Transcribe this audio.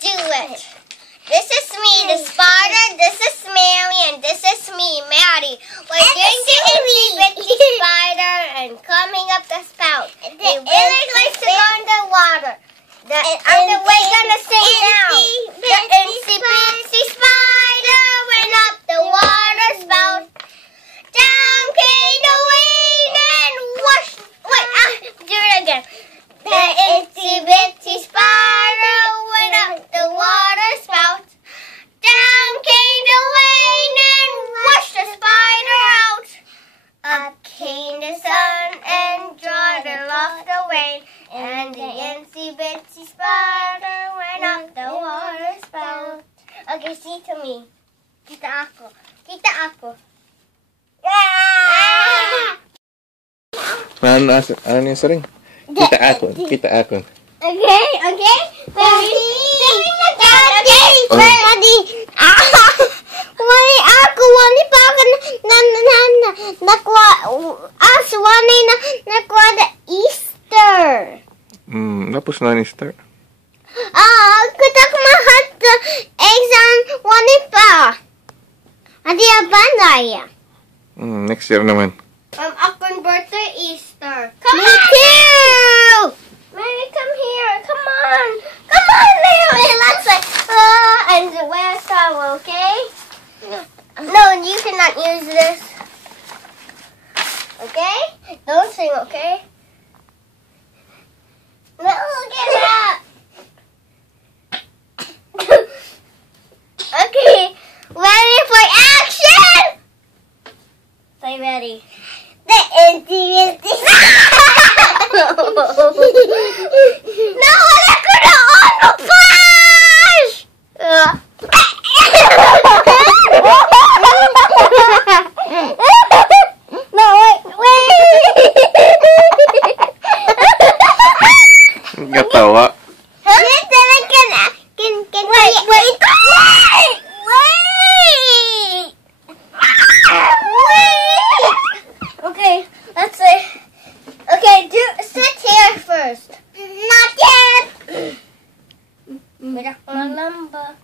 do it. This is me, the spider. This is Mary, and this is me, Maddie. We're doing the itsy bitsy spider and coming up the spout. He really likes to go in the water. We're gonna sing now. The itsy bitsy spider went up the water spout. Down came the wind and washed. Wait, do it again. The itsy bitsy spider went up the water spout. Down came the wind and washed the spider out. Up came the sun and dried it off the rain. And the itsy bitsy spider went up the water spout. Okay, see to me. Kita ako. Kita ako. Yeah! Ano yung saring? Kita akon. Kita akon. Okay, okay. Ready? Ready? Wani ako, wani pa ako nakuha, wani nakuha the Easter. Tapos na ni Star. Kutak mahat the exam, wani pa. Adi abandaya. Next year naman. Akong birthday Easter. Come on! Too! Mary, come here. Come on. Come on, Mary. Let's say, and wear a towel, okay? No, you cannot use this. Okay? Don't sing, okay? No, get up. Okay. Ready for action? Say ready. The itsy No, wala ko na on flash! No, wait. Gatawa. Okay, let's say. Okay, sit here first. Not yet. Mirak na lamba.